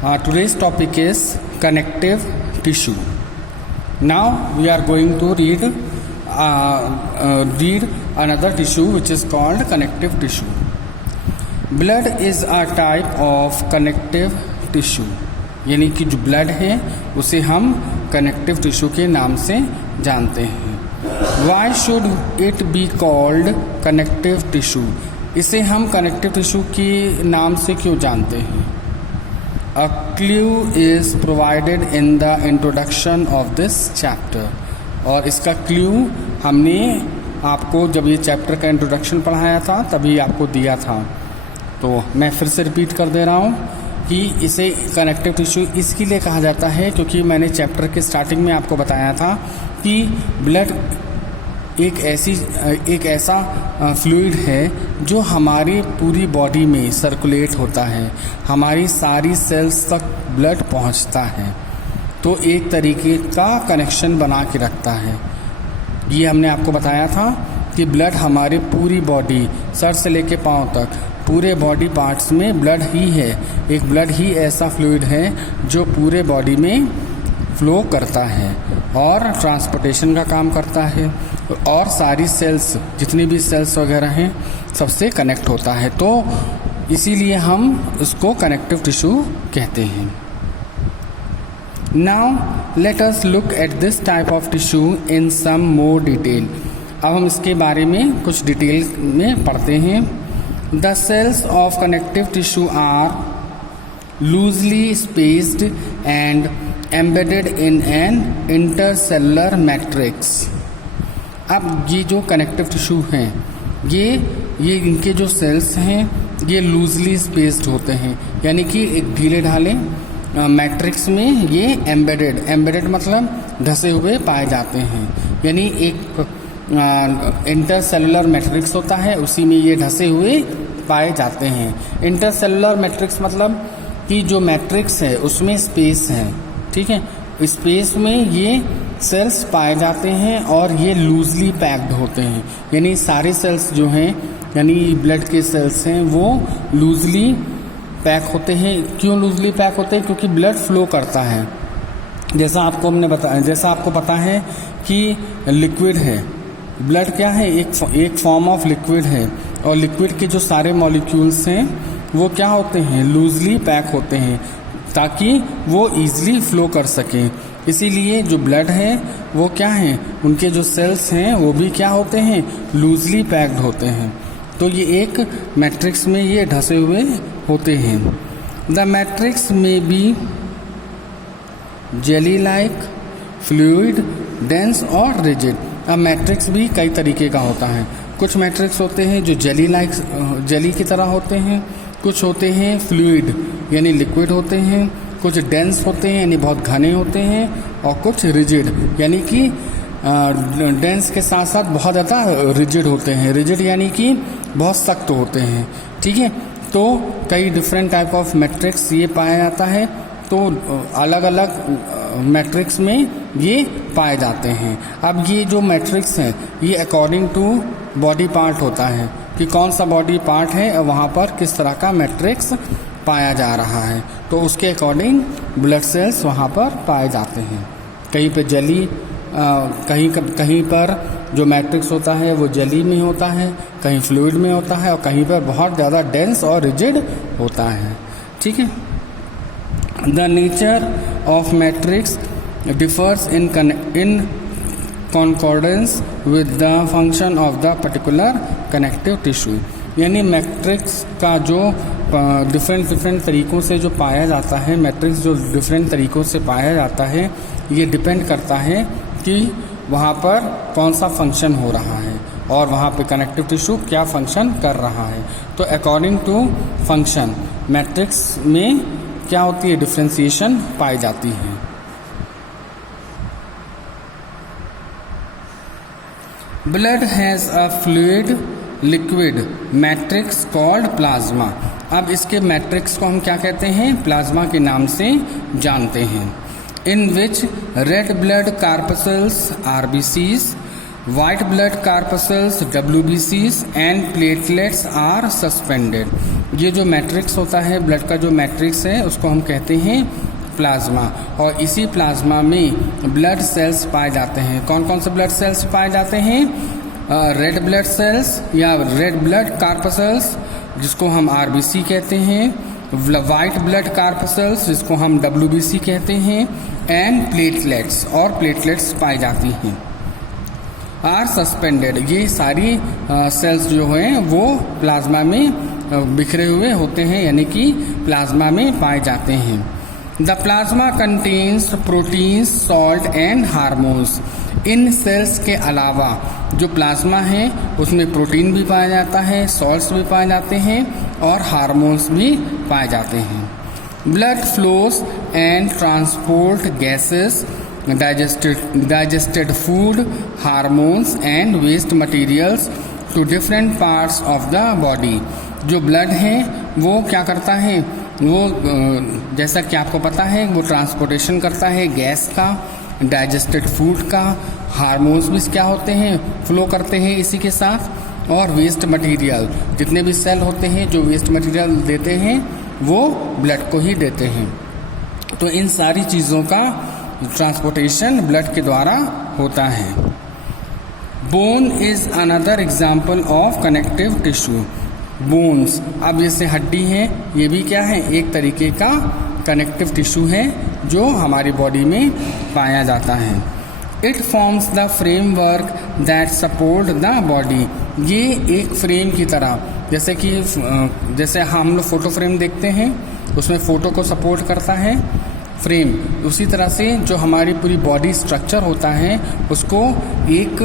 Today's topic is connective tissue. Now we are going to read another tissue which is called connective tissue. Blood is a type of connective tissue. यानी कि जो blood है उसे हम connective tissue के नाम से जानते हैं. Why should it be called connective tissue? इसे हम कनेक्टिव टिश्यू के नाम से क्यों जानते हैं? A clue is provided in the introduction of this chapter. और इसका क्ल्यू हमने आपको जब ये चैप्टर का इंट्रोडक्शन पढ़ाया था तभी आपको दिया था. तो मैं फिर से रिपीट कर दे रहा हूँ कि इसे कनेक्टिव टिश्यू इसके लिए कहा जाता है क्योंकि मैंने चैप्टर के स्टार्टिंग में आपको बताया था कि ब्लड एक ऐसा फ्लूइड है जो हमारी पूरी बॉडी में सर्कुलेट होता है, हमारी सारी सेल्स तक ब्लड पहुंचता है. तो एक तरीके का कनेक्शन बना के रखता है. ये हमने आपको बताया था कि ब्लड हमारे पूरी बॉडी सर से लेके पांव तक पूरे बॉडी पार्ट्स में ब्लड ही है. एक ब्लड ही ऐसा फ्लूइड है जो पूरे बॉडी में फ्लो करता है और ट्रांसपोर्टेशन का काम करता है और सारी सेल्स जितनी भी सेल्स वगैरह हैं सबसे कनेक्ट होता है. तो इसीलिए हम उसको कनेक्टिव टिश्यू कहते हैं. Now let us look at this type of tissue in some more detail. अब हम इसके बारे में कुछ डिटेल में पढ़ते हैं. The cells of connective tissue are loosely spaced and embedded in an intercellular matrix. अब ये जो कनेक्टिव टिश्यू हैं ये इनके जो सेल्स हैं ये लूजली स्पेस्ड होते हैं, यानी कि एक ढीले ढाले मैट्रिक्स में ये एम्बेडेड मतलब ढसे हुए पाए जाते हैं. यानी एक इंटरसेलुलर मैट्रिक्स होता है, उसी में ये ढसे हुए पाए जाते हैं. इंटरसेलुलर मैट्रिक्स मतलब कि जो मैट्रिक्स है उसमें स्पेस है, ठीक है. स्पेस में ये सेल्स पाए जाते हैं और ये लूजली पैक्ड होते हैं. यानी सारे सेल्स जो हैं यानी ब्लड के सेल्स हैं वो लूजली पैक होते हैं. क्यों लूजली पैक होते हैं? क्योंकि ब्लड फ्लो करता है. जैसा आपको पता है कि लिक्विड है, ब्लड क्या है, एक फॉर्म ऑफ लिक्विड है और लिक्विड के जो सारे मॉलिक्यूल्स हैं वो क्या होते हैं, लूजली पैक होते हैं ताकि वो ईजिली फ्लो कर सकें. इसीलिए जो ब्लड है वो क्या है, उनके जो सेल्स हैं वो भी क्या होते हैं, लूजली पैक्ड होते हैं. तो ये एक मैट्रिक्स में ये ढसे हुए होते हैं. The matrix may be jelly like, fluid, dense और रिजिड. अब मैट्रिक्स भी कई तरीके का होता है. कुछ मैट्रिक्स होते हैं जो जेली की तरह होते हैं, कुछ होते हैं फ्लूइड यानी लिक्विड होते हैं, कुछ डेंस होते हैं यानी बहुत घने होते हैं और कुछ रिजिड यानी कि डेंस के साथ साथ बहुत ज़्यादा रिजिड होते हैं. रिजिड यानी कि बहुत सख्त होते हैं, ठीक है. तो कई डिफरेंट टाइप ऑफ मैट्रिक्स ये पाया जाता है. तो अलग अलग मैट्रिक्स में ये पाए जाते हैं. अब ये जो मैट्रिक्स हैं ये अकॉर्डिंग टू बॉडी पार्ट होता है कि कौन सा बॉडी पार्ट है और वहाँ पर किस तरह का मैट्रिक्स पाया जा रहा है. तो उसके अकॉर्डिंग ब्लड सेल्स वहाँ पर पाए जाते हैं. कहीं पे जेली, कहीं पर जो मैट्रिक्स होता है वो जेली में होता है, कहीं फ्लूइड में होता है और कहीं पर बहुत ज़्यादा डेंस और रिजिड होता है, ठीक है. The nature of matrix differs in कॉन्कॉर्डेंस with the function of the particular connective tissue. यानी मैट्रिक्स का जो डिफरेंट तरीकों से जो पाया जाता है, मैट्रिक्स जो डिफरेंट तरीकों से पाया जाता है ये डिपेंड करता है कि वहाँ पर कौन सा फंक्शन हो रहा है और वहाँ पे कनेक्टिव टिश्यू क्या फंक्शन कर रहा है. तो अकॉर्डिंग टू फंक्शन मैट्रिक्स में क्या होती है, डिफ्रेंसिएशन पाई जाती है. Blood has a fluid liquid matrix called plasma. अब इसके मैट्रिक्स को हम क्या कहते हैं, प्लाज्मा के नाम से जानते हैं. In which red blood corpuscles RBCs White blood corpuscles, WBCs and platelets are suspended. ये जो मैट्रिक्स होता है, ब्लड का जो मैट्रिक्स है, उसको हम कहते हैं प्लाज्मा। और इसी प्लाज्मा में ब्लड सेल्स पाए जाते हैं। कौन कौन से ब्लड सेल्स पाए जाते हैं? रेड ब्लड सेल्स या रेड ब्लड कार्पसल्स, जिसको हम RBC कहते हैं, वाइट ब्लड कार्पसल्स, जिसको हम WBC कहते हैं, एंड प्लेटलेट्स, और प्लेटलेट्स पाई जाती हैं। आर सस्पेंडेड, ये सारी सेल्स जो हैं वो प्लाज्मा में बिखरे हुए होते हैं, यानी कि प्लाज्मा में पाए जाते हैं। The plasma contains proteins, salt and hormones. इन सेल्स के अलावा जो प्लाज्मा है उसमें प्रोटीन भी पाया जाता है, सॉल्ट्स भी पाए जाते हैं और हार्मोन्स भी पाए जाते हैं। Blood flows and transport gases, digested food, hormones and waste materials to different parts of the body। जो ब्लड है वो क्या करता है? वो जैसा कि आपको पता है वो ट्रांसपोर्टेशन करता है गैस का, डाइजेस्टेड फूड का, हार्मोन्स भी क्या होते हैं? फ्लो करते हैं इसी के साथ, और वेस्ट मटेरियल, जितने भी सेल होते हैं जो वेस्ट मटेरियल देते हैं वो ब्लड को ही देते हैं। तो इन सारी चीज़ों का ट्रांसपोर्टेशन ब्लड के द्वारा होता है। Bone is another example of connective tissue. Bones, अब जैसे हड्डी है, ये भी क्या है? एक तरीके का कनेक्टिव टिश्यू है जो हमारी बॉडी में पाया जाता है। It forms the framework that support the body. ये एक फ्रेम की तरह, जैसे कि जैसे हम लोग फोटो फ्रेम देखते हैं उसमें फ़ोटो को सपोर्ट करता है फ्रेम, उसी तरह से जो हमारी पूरी बॉडी स्ट्रक्चर होता है उसको एक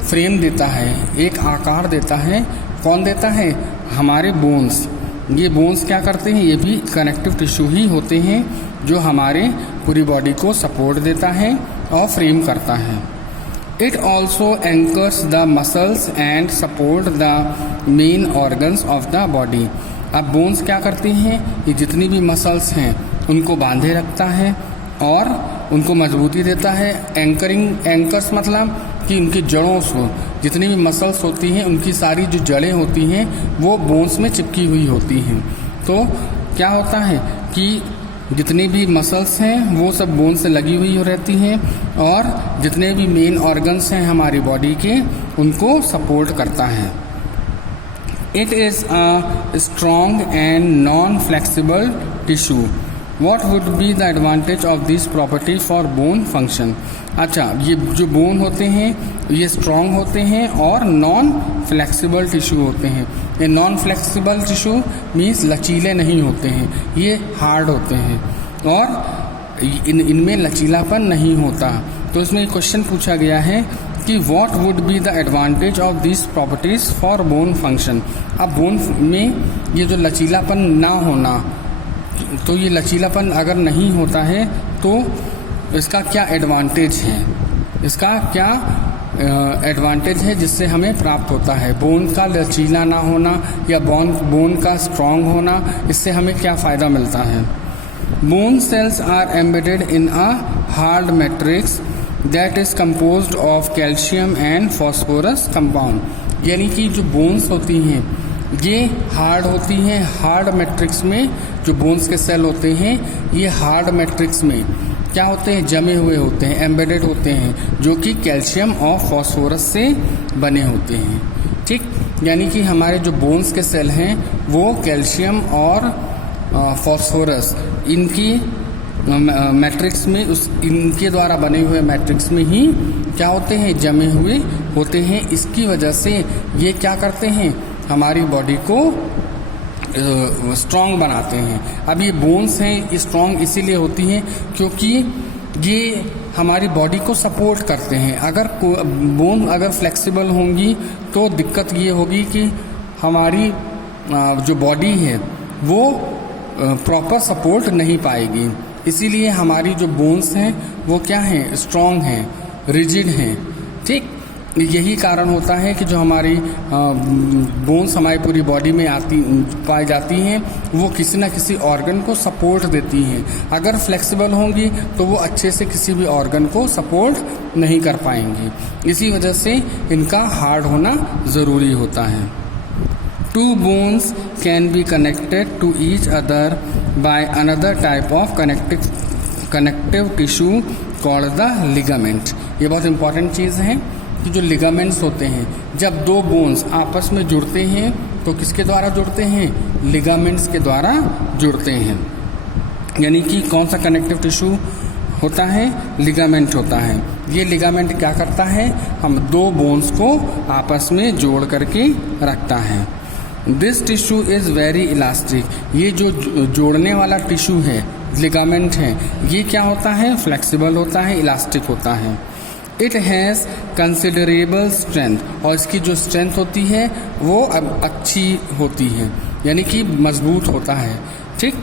फ्रेम देता है, एक आकार देता है। कौन देता है? हमारे बोन्स। ये बोन्स क्या करते हैं? ये भी कनेक्टिव टिश्यू ही होते हैं जो हमारे पूरी बॉडी को सपोर्ट देता है और फ्रेम करता है। It also anchors the muscles and support the main organs of the body. अब बोन्स क्या करती हैं? ये जितनी भी मसल्स हैं उनको बांधे रखता है और उनको मजबूती देता है। एंकर्स मतलब कि उनकी जड़ों से जितनी भी मसल्स होती हैं उनकी सारी जो जड़ें होती हैं वो बोन्स में चिपकी हुई होती हैं। तो क्या होता है कि जितनी भी मसल्स हैं वो सब बोन से लगी हुई रहती हैं और जितने भी मेन ऑर्गन्स हैं हमारी बॉडी के उनको सपोर्ट करता है। It is a strong and non flexible tissue. What would be the advantage of this property for bone function? अच्छा, ये जो बोन होते हैं ये स्ट्रॉन्ग होते हैं और नॉन फ्लेक्सिबल टिश्यू होते हैं। ये नॉन फ्लेक्सिबल टिश्यू मीन्स लचीले नहीं होते हैं, ये हार्ड होते हैं और इनमें लचीलापन नहीं होता। तो इसमें क्वेश्चन पूछा गया है कि what would be the advantage of this properties for bone function. अब बोन में ये जो लचीलापन ना होना, तो ये लचीलापन अगर नहीं होता है तो इसका क्या एडवांटेज है? इसका क्या एडवांटेज है जिससे हमें प्राप्त होता है? बोन का लचीला ना होना या बोन का स्ट्रॉन्ग होना, इससे हमें क्या फ़ायदा मिलता है? Bone cells are embedded in a hard matrix that is composed of calcium and phosphorus compound. यानी कि जो बोन्स होती हैं ये हार्ड होती हैं। हार्ड मैट्रिक्स में जो बोन्स के सेल होते हैं ये हार्ड मैट्रिक्स में क्या होते हैं? जमे हुए होते हैं, एम्बेडेड होते हैं, जो कि कैल्शियम और फॉस्फोरस से बने होते हैं। ठीक, यानी कि हमारे जो बोन्स के सेल हैं वो कैल्शियम और फॉस्फोरस इनकी मैट्रिक्स में इनके द्वारा बने हुए मैट्रिक्स में ही क्या होते हैं? जमे हुए होते हैं। इसकी वजह से ये क्या करते हैं? हमारी बॉडी को स्ट्रॉन्ग बनाते हैं। अब ये बोन्स हैं स्ट्रॉन्ग इसीलिए होती हैं क्योंकि ये हमारी बॉडी को सपोर्ट करते हैं। अगर बोन अगर फ्लेक्सिबल होंगी तो दिक्कत ये होगी कि हमारी जो बॉडी है वो प्रॉपर सपोर्ट नहीं पाएगी। इसीलिए हमारी जो बोन्स हैं वो क्या हैं? स्ट्रॉन्ग हैं, रिजिड हैं। ठीक, यही कारण होता है कि जो हमारी बोन्स हमारी पूरी बॉडी में पाई जाती हैं वो किसी न किसी ऑर्गन को सपोर्ट देती हैं। अगर फ्लेक्सिबल होंगी तो वो अच्छे से किसी भी ऑर्गन को सपोर्ट नहीं कर पाएंगी। इसी वजह से इनका हार्ड होना ज़रूरी होता है। Two bones can be connected to each other by another type of connective tissue called the ligament. ये बहुत इंपॉर्टेंट चीज़ है कि जो लिगामेंट्स होते हैं, जब दो बोन्स आपस में जुड़ते हैं तो किसके द्वारा जुड़ते हैं? लिगामेंट्स के द्वारा जुड़ते हैं। यानी कि कौन सा कनेक्टिव टिश्यू होता है? लिगामेंट होता है। ये लिगामेंट क्या करता है? हम दो बोन्स को आपस में जोड़ करके रखता है। This tissue is very elastic. ये जो जोड़ने वाला टिश्यू है, लिगामेंट है, ये क्या होता है? फ्लेक्सिबल होता है, इलास्टिक होता है। इट हैज़ कंसिडरेबल स्ट्रेंथ, और इसकी जो स्ट्रेंथ होती है वो अब अच्छी होती है, यानी कि मजबूत होता है। ठीक।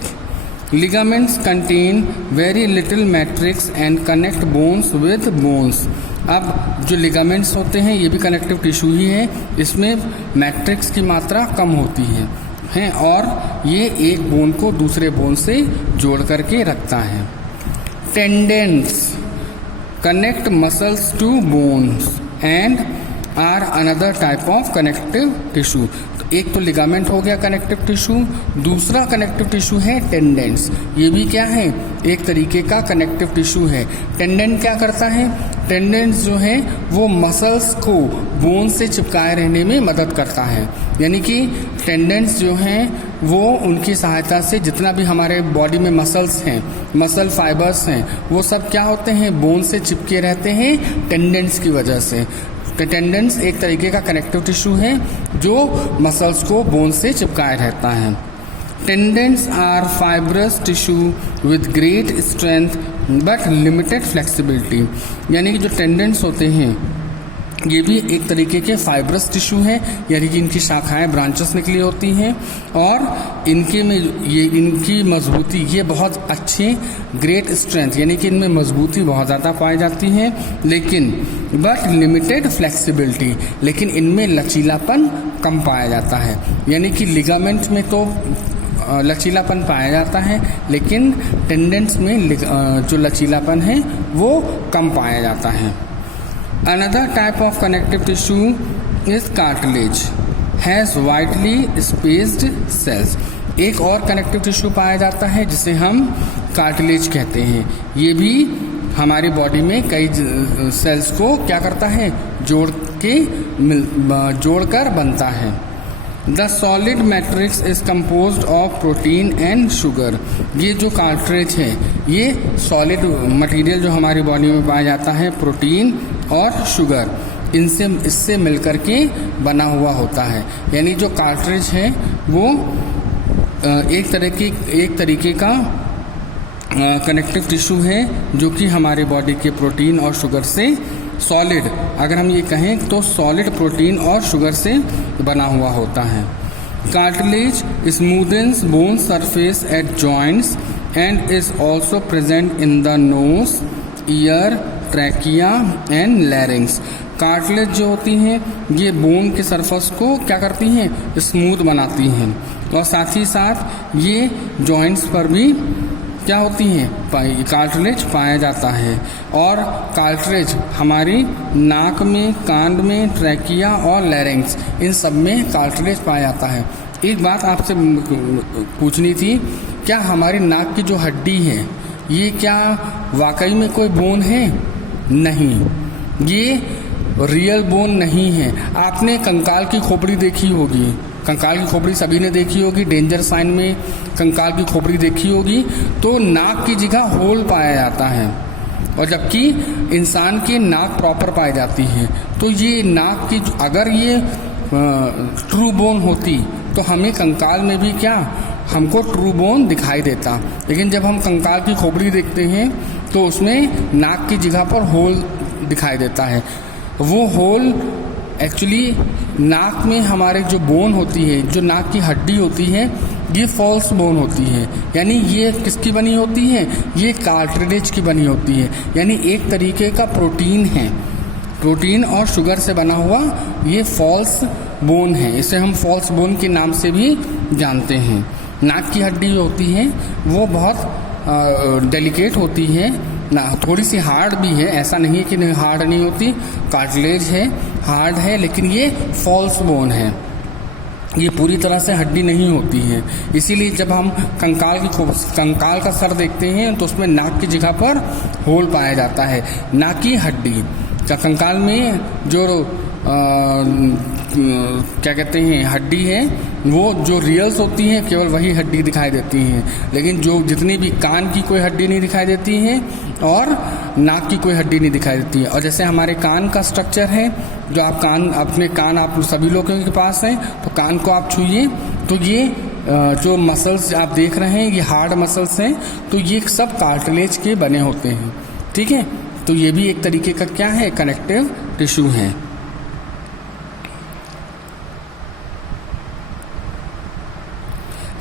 Ligaments contain very little matrix and connect bones with bones. अब जो लिगामेंट्स होते हैं ये भी कनेक्टिव टिश्यू ही है, इसमें मैट्रिक्स की मात्रा कम होती है और ये एक बोन को दूसरे बोन से जोड़ करके रखता है। Tendons connect muscles to bones and are another type of connective tissue। तो एक तो लिगामेंट हो गया कनेक्टिव टिश्यू, दूसरा कनेक्टिव टिश्यू है टेंडेंट्स। ये भी क्या है? एक तरीके का कनेक्टिव टिश्यू है। टेंडेंट क्या करता है? टेंडेंट्स जो है वो मसल्स को बोन से चिपकाए रहने में मदद करता है। यानी कि टेंडेंट्स जो हैं वो उनकी सहायता से जितना भी हमारे बॉडी में मसल्स हैं, मसल फाइबर्स हैं, वो सब क्या होते हैं? बोन से चिपके रहते हैं टेंडेंट्स की वजह से। टेंडेंट्स एक तरीके का कनेक्टिव टिश्यू है जो मसल्स को बोन से चिपकाए रहता है। Tendons are fibrous tissue with great strength but limited flexibility. यानी कि जो टेंडेंट्स होते हैं ये भी एक तरीके के फाइब्रस टिश्यू है, यानी कि इनकी शाखाएं ब्रांचेस निकली होती हैं और इनके में ये इनकी मजबूती ये बहुत अच्छी ग्रेट स्ट्रेंथ, यानी कि इनमें मजबूती बहुत ज़्यादा पाई जाती है, लेकिन बट लिमिटेड फ्लेक्सिबिलिटी, लेकिन इनमें लचीलापन कम पाया जाता है। यानी कि लिगामेंट में तो लचीलापन पाया जाता है, लेकिन टेंडेंट्स में जो लचीलापन है वो कम पाया जाता है। Another type of connective tissue is cartilage, has widely spaced cells। एक और कनेक्टिव टिश्यू पाया जाता है जिसे हम कार्टिलेज कहते हैं। ये भी हमारी बॉडी में कई सेल्स को क्या करता है? जोड़कर बनता है। The solid matrix is composed of protein and sugar. ये जो कार्टिलेज है ये सॉलिड मटेरियल जो हमारी बॉडी में पाया जाता है, प्रोटीन और शुगर, इससे मिलकर के बना हुआ होता है। यानी जो कार्टिलेज है वो एक तरीके का कनेक्टिव टिश्यू है जो कि हमारे बॉडी के प्रोटीन और शुगर से सॉलिड, अगर हम ये कहें तो सॉलिड प्रोटीन और शुगर से बना हुआ होता है। Cartilage smoothens bone surface at joints and is also present in the nose, ear, trachea and larynx. Cartilage जो होती हैं ये बोन के सरफेस को क्या करती हैं? स्मूथ बनाती हैं और साथ ही साथ ये जॉइंट्स पर भी क्या होती हैं? कार्टिलेज पाया जाता है। और कार्टिलेज हमारी नाक में, कान में, ट्रैकिया और लैरिंग्स, इन सब में कार्टिलेज पाया जाता है। एक बात आपसे पूछनी थी, क्या हमारी नाक की जो हड्डी है ये क्या वाकई में कोई बोन है? नहीं, ये रियल बोन नहीं है। आपने कंकाल की खोपड़ी देखी होगी, कंकाल की खोपड़ी सभी ने देखी होगी, डेंजर साइन में कंकाल की खोपड़ी देखी होगी, तो नाक की जगह होल पाया जाता है और जबकि इंसान की नाक प्रॉपर पाई जाती है। तो ये नाक की अगर ये ट्रू बोन होती तो हमें कंकाल में भी क्या हमको ट्रू बोन दिखाई देता, लेकिन जब हम कंकाल की खोपड़ी देखते हैं तो उसमें नाक की जगह पर होल दिखाई देता है। वो होल एक्चुअली नाक में हमारे जो बोन होती है, जो नाक की हड्डी होती है, ये फॉल्स बोन होती है। यानी ये किसकी बनी होती है? ये कार्टिलेज की बनी होती है। यानी एक तरीके का प्रोटीन है। प्रोटीन और शुगर से बना हुआ ये फॉल्स बोन है, इसे हम फॉल्स बोन के नाम से भी जानते हैं। नाक की हड्डी जो होती है वो बहुत डेलिकेट होती है ना, थोड़ी सी हार्ड भी है, ऐसा नहीं है कि हार्ड नहीं होती, कार्टिलेज है, हार्ड है, लेकिन ये फॉल्स बोन है, ये पूरी तरह से हड्डी नहीं होती है। इसीलिए जब हम कंकाल का सर देखते हैं तो उसमें नाक की जगह पर होल पाया जाता है। नाक की हड्डी कंकाल में जो क्या कहते हैं हड्डी है, वो जो रियल्स होती हैं केवल वही हड्डी दिखाई देती हैं, लेकिन जो जितनी भी कान की कोई हड्डी नहीं दिखाई देती है और नाक की कोई हड्डी नहीं दिखाई देती है। और जैसे हमारे कान का स्ट्रक्चर है, जो आप अपने कान आप सभी लोगों के पास हैं, तो कान को आप छूइए तो ये जो मसल्स आप देख रहे हैं ये हार्ड मसल्स हैं, तो ये सब कार्टिलेज के बने होते हैं। ठीक है, तो ये भी एक तरीके का क्या है, कनेक्टिव टिश्यू है।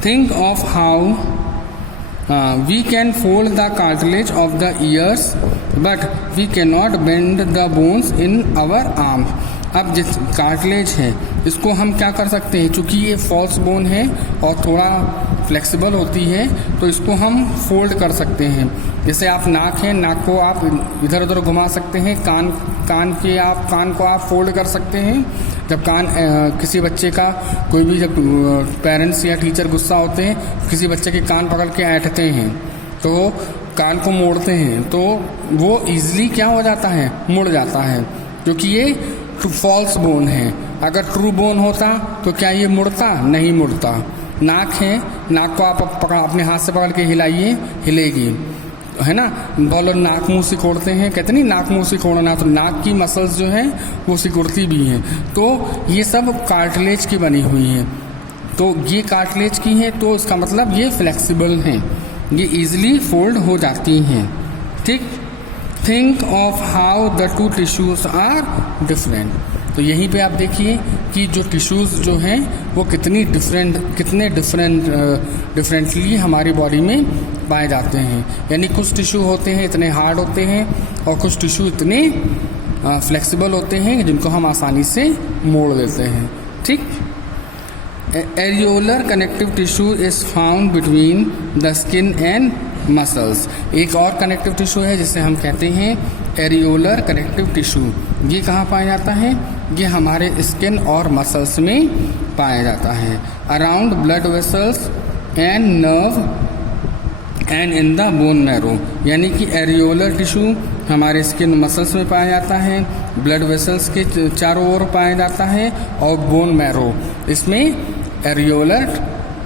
Think of how we can fold the cartilage of the ears, but we cannot bend the bones in our arms. अब जिस कार्टिलेज है इसको हम क्या कर सकते हैं, चूँकि ये फॉल्स बोन है और थोड़ा फ्लेक्सिबल होती है, तो इसको हम फोल्ड कर सकते हैं। जैसे आप नाक है, नाक को आप इधर उधर घुमा सकते हैं, कान को आप फोल्ड कर सकते हैं। जब किसी बच्चे का कोई भी जब पेरेंट्स या टीचर गुस्सा होते हैं, किसी बच्चे के कान पकड़ के ऐंठते हैं तो कान को मोड़ते हैं, तो वो ईजिली क्या हो जाता है, मुड़ जाता है, क्योंकि ये फॉल्स बोन है। अगर ट्रू बोन होता तो क्या ये मुड़ता, नहीं मुड़ता। नाक है, नाक को आप अपने हाथ से पकड़ के हिलाइए, हिलेगी, है ना। बोलो नाक मुंह सिकोड़ते हैं, कहते नहीं नाक मुंह सिकोड़ना, तो नाक की मसल्स जो है वो सिकुड़ती भी हैं। तो ये सब कार्टिलेज की बनी हुई है, तो ये कार्टिलेज की है, तो इसका मतलब ये फ्लेक्सिबल हैं, ये इजीली फोल्ड हो जाती हैं। ठीक, think of how the two tissues are different. तो यहीं पे आप देखिए कि जो टिश्यूज जो हैं वो कितने डिफरेंटली हमारी बॉडी में पाए जाते हैं। यानी कुछ टिश्यू होते हैं इतने हार्ड होते हैं और कुछ टिश्यू इतने फ्लेक्सिबल होते हैं जिनको हम आसानी से मोड़ देते हैं। ठीक, areolar connective tissue is found between the skin and muscles. एक और कनेक्टिव टिश्यू है जिसे हम कहते हैं एरियोलर कनेक्टिव टिश्यू। ये कहाँ पाया जाता है, ये हमारे स्किन और मसल्स में पाया जाता है, around blood vessels and nerve and in the bone marrow. यानी कि एरियोलर टिश्यू हमारे स्किन मसल्स में पाया जाता है, ब्लड वेसल्स के चारों ओर पाया जाता है, और बोन मैरो इसमें एरियोलर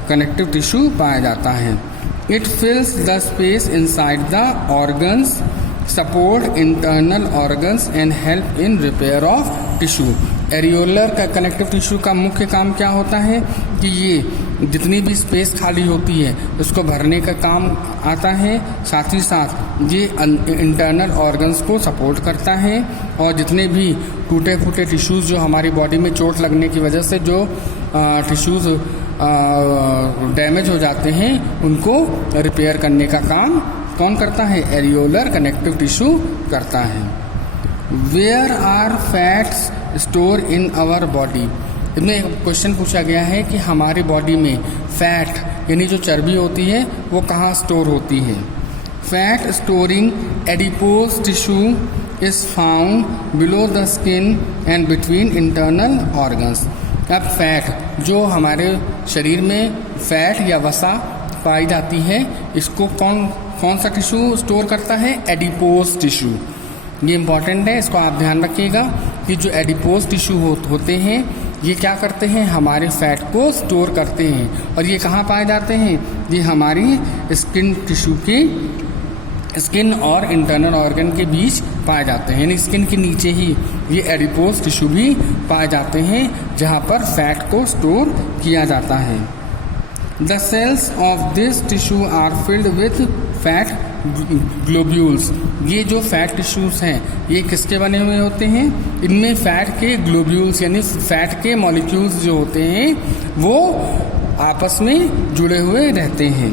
कनेक्टिव टिश्यू पाया जाता है। It फिल्स the space inside the organs, support internal organs and help in repair of tissue. Areolar का कनेक्टिव टिश्यू का मुख्य काम क्या होता है कि ये जितनी भी स्पेस खाली होती है उसको भरने का काम आता है, साथ ही साथ ये इंटरनल ऑर्गन्स को सपोर्ट करता है, और जितने भी टूटे फूटे टिश्यूज़ जो हमारी बॉडी में चोट लगने की वजह से जो टिश्यूज़ डैमेज हो जाते हैं उनको रिपेयर करने का काम कौन करता है, एरियोलर कनेक्टिव टिश्यू करता है। Where are fats store in our body. इसमें एक क्वेश्चन पूछा गया है कि हमारी बॉडी में फैट यानी जो चर्बी होती है वो कहाँ स्टोर होती है। Fat storing adipose tissue is found below the skin and between internal organs. अब फैट जो हमारे शरीर में फैट या वसा पाई जाती है, इसको कौन सा टिश्यू स्टोर करता है, एडिपोज टिश्यू। ये इंपॉर्टेंट है, इसको आप ध्यान रखिएगा कि जो एडिपोज टिश्यू होते हैं ये क्या करते हैं, हमारे फैट को स्टोर करते हैं। और ये कहाँ पाए जाते हैं, ये हमारी स्किन टिश्यू के स्किन और इंटरनल ऑर्गन के बीच पाए जाते हैं, यानी स्किन के नीचे ही ये एडिपोज टिश्यू भी पाए जाते हैं जहाँ पर फैट को स्टोर किया जाता है। The cells of this tissue are filled with fat globules. ये जो फैट टिश्यूज हैं ये किसके बने हुए होते हैं, इनमें फैट के ग्लोब्यूल्स यानी फैट के मॉलिक्यूल्स जो होते हैं वो आपस में जुड़े हुए रहते हैं।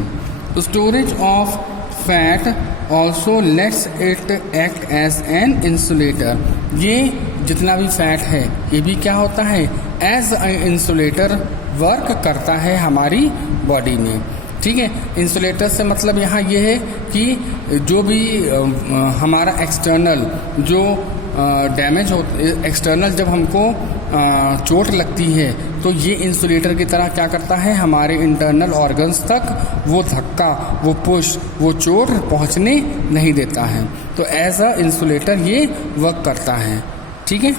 Storage of fat also lets it act as an insulator. ये जितना भी फैट है ये भी क्या होता है, एज ए इंसुलेटर वर्क करता है हमारी बॉडी में। ठीक है, इंसुलेटर से मतलब यहाँ ये है कि जो भी हमारा एक्सटर्नल जो डैमेज हो, एक्सटर्नल जब हमको चोट लगती है तो ये इंसुलेटर की तरह क्या करता है, हमारे इंटरनल ऑर्गन्स तक वो धक्का, वो पुश, वो चोट पहुंचने नहीं देता है। तो एज अ इंसुलेटर ये वर्क करता है। ठीक है।